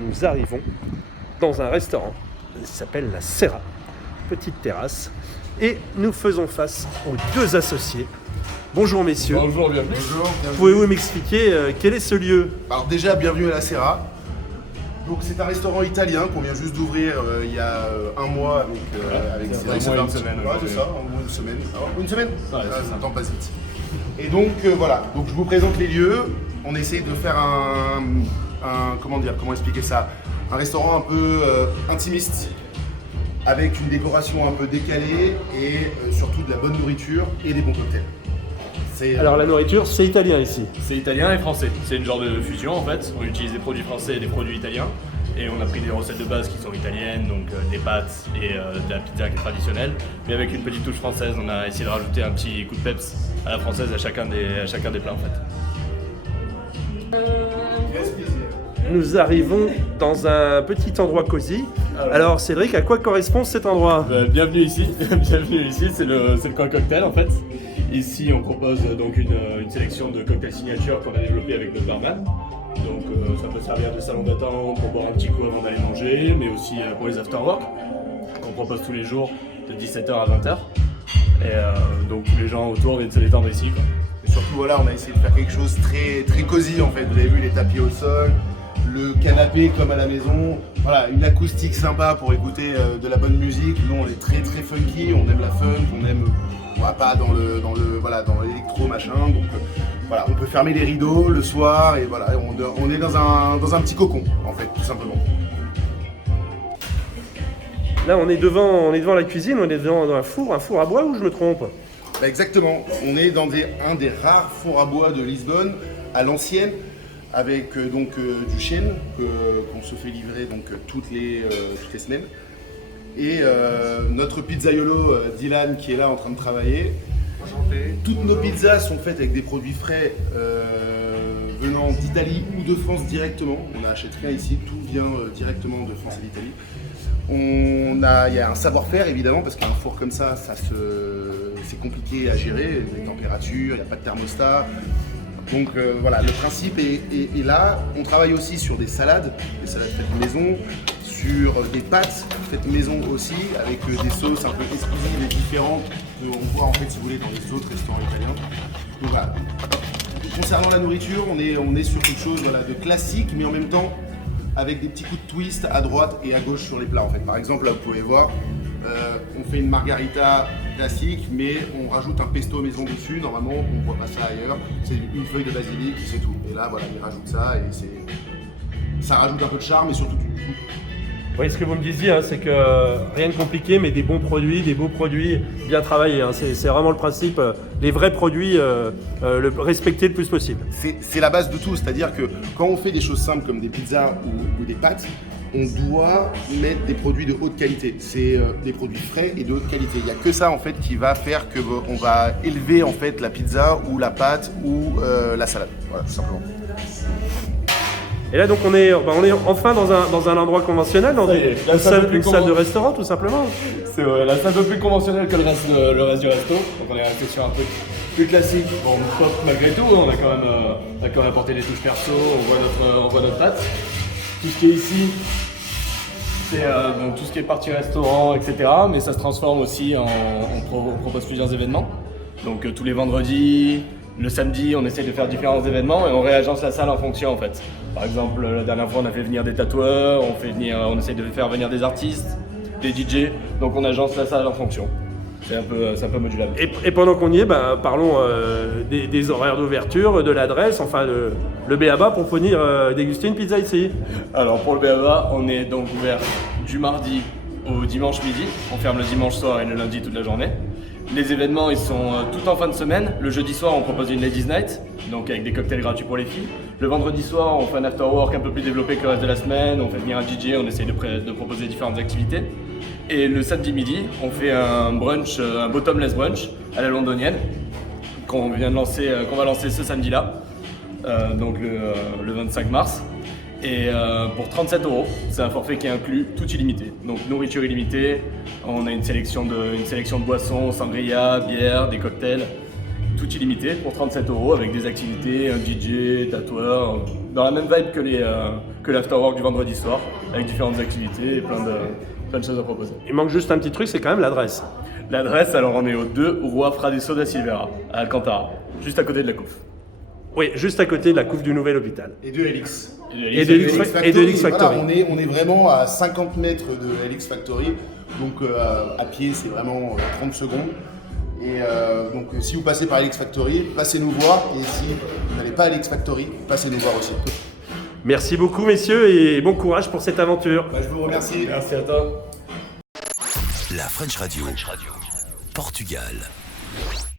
nous arrivons dans un restaurant qui s'appelle la Serra, petite terrasse, et nous faisons face aux deux associés. Bonjour messieurs. Bonjour, bienvenue. Bonjour. Pouvez-vous m'expliquer quel est ce lieu? Alors déjà, bienvenue à la Serra. Donc c'est un restaurant italien qu'on vient juste d'ouvrir il y a un mois avec c'est Cédric. vraiment une semaine Ouais, c'est ça, en gros une semaine. Alors, une semaine Ouais, c'est ça. Le temps passe vite. Et donc voilà, donc je vous présente les lieux. On essaie de faire comment expliquer ça, un restaurant un peu intimiste, avec une décoration un peu décalée et surtout de la bonne nourriture et des bons cocktails. Alors la nourriture, c'est italien ici. C'est italien et français. C'est une genre de fusion en fait. On utilise des produits français et des produits italiens. Et on a pris des recettes de base qui sont italiennes, donc des pâtes et de la pizza qui est traditionnelle. Mais avec une petite touche française, on a essayé de rajouter un petit coup de peps à la française à chacun des plats en fait. Nous arrivons dans un petit endroit cosy. Alors Cédric, à quoi correspond cet endroit? Bienvenue ici. Bienvenue ici, c'est le coin cocktail en fait. Ici, on propose donc une sélection de cocktails signature qu'on a développé avec notre barman. Donc ça peut servir de salon d'attente pour boire un petit coup avant d'aller manger, mais aussi pour les after-work qu'on propose tous les jours de 17h à 20h. Et donc tous les gens autour viennent se détendre ici, quoi. Et surtout voilà, on a essayé de faire quelque chose très très cosy en fait. Vous avez vu les tapis au sol, le canapé comme à la maison. Voilà, une acoustique sympa pour écouter de la bonne musique. Nous on est très très funky, on aime la funk, on aime pas dans l'électro machin. Donc voilà, on peut fermer les rideaux le soir et voilà, on est dans un petit cocon en fait, tout simplement. Là on est devant la cuisine, on est devant un four à bois ou je me trompe? Bah exactement, on est dans un des rares fours à bois de Lisbonne, à l'ancienne, avec du chêne qu'on se fait livrer toutes les semaines. Et notre pizzaiolo Dylan qui est là en train de travailler. Enchanté. Toutes nos pizzas sont faites avec des produits frais venant d'Italie ou de France directement. On n'achète rien ici, tout vient directement de France et d'Italie. Il y a un savoir-faire évidemment parce qu'un four comme ça, c'est compliqué à gérer, les températures, il n'y a pas de thermostat. Donc voilà, le principe est là. On travaille aussi sur des salades faites maison, sur des pâtes faites maison aussi, avec des sauces un peu exclusives et différentes qu'on voit en fait si vous voulez dans les autres restaurants italiens. Donc voilà. Concernant la nourriture, on est sur quelque chose de classique, mais en même temps avec des petits coups de twist à droite et à gauche sur les plats en fait. Par exemple, là vous pouvez voir, on fait une margarita classique, mais on rajoute un pesto maison dessus. Normalement, on ne voit pas ça ailleurs. C'est une feuille de basilic, c'est tout. Et là, voilà, ils rajoutent ça et ça rajoute un peu de charme et surtout du goût. Oui, ce que vous me disiez, c'est que rien de compliqué, mais des bons produits, des beaux produits, bien travaillés. C'est vraiment le principe, les vrais produits, respecter le plus possible. C'est la base de tout, c'est-à-dire que quand on fait des choses simples comme des pizzas ou des pâtes, on doit mettre des produits de haute qualité. C'est des produits frais et de haute qualité. Il n'y a que ça en fait qui va faire qu'on va élever en fait la pizza ou la pâte ou la salade. Voilà, tout simplement. Et là donc on est enfin dans un endroit conventionnel, dans une salle de restaurant tout simplement. C'est vrai, là c'est un peu plus conventionnel que le reste du resto. Donc on est resté sur un truc plus classique. Bon, pop malgré tout, on a quand même apporté des touches perso, on voit notre pâte. Tout ce qui est ici, c'est donc tout ce qui est partie restaurant, etc. Mais ça se transforme aussi on propose plusieurs événements. Donc tous les vendredis, le samedi, on essaie de faire différents événements et on réagence la salle en fonction en fait. Par exemple, la dernière fois, on a fait venir des tatoueurs, on essaie de faire venir des artistes, des DJ. Donc on agence la salle en fonction. C'est un peu modulable. Et pendant qu'on y est, parlons des horaires d'ouverture, de l'adresse, enfin le b.a.-ba pour venir déguster une pizza ici. Alors pour le b.a.-ba, on est donc ouvert du mardi au dimanche midi. On ferme le dimanche soir et le lundi toute la journée. Les événements, ils sont tout en fin de semaine. Le jeudi soir, on propose une Ladies Night, donc avec des cocktails gratuits pour les filles. Le vendredi soir, on fait un after work un peu plus développé que le reste de la semaine. On fait venir un DJ, on essaye de proposer différentes activités. Et le samedi midi, on fait un brunch, un bottomless brunch à la londonienne, qu'on va lancer ce samedi-là, donc le 25 mars. Et pour 37 €, c'est un forfait qui inclut tout illimité. Donc nourriture illimitée, on a une sélection de boissons, sangria, bière, des cocktails, tout illimité pour 37 € avec des activités, un DJ, tatoueur, dans la même vibe que l'afterwork du vendredi soir, avec différentes activités et plein de choses à proposer. Il manque juste un petit truc, c'est quand même l'adresse. L'adresse, alors on est au 2 Rua Fradeso da Silveira, à Alcantara, juste à côté de la coupe. Oui, juste à côté de la couve du nouvel hôpital. Et de LX. Et de LX Factory. Voilà, on est vraiment à 50 mètres de LX Factory, donc à pied c'est vraiment 30 secondes. Et donc si vous passez par LX Factory, passez nous voir, et si vous n'allez pas à LX Factory, passez nous voir aussi. Merci beaucoup messieurs et bon courage pour cette aventure. Je vous remercie. Merci à toi. La French Radio. Portugal.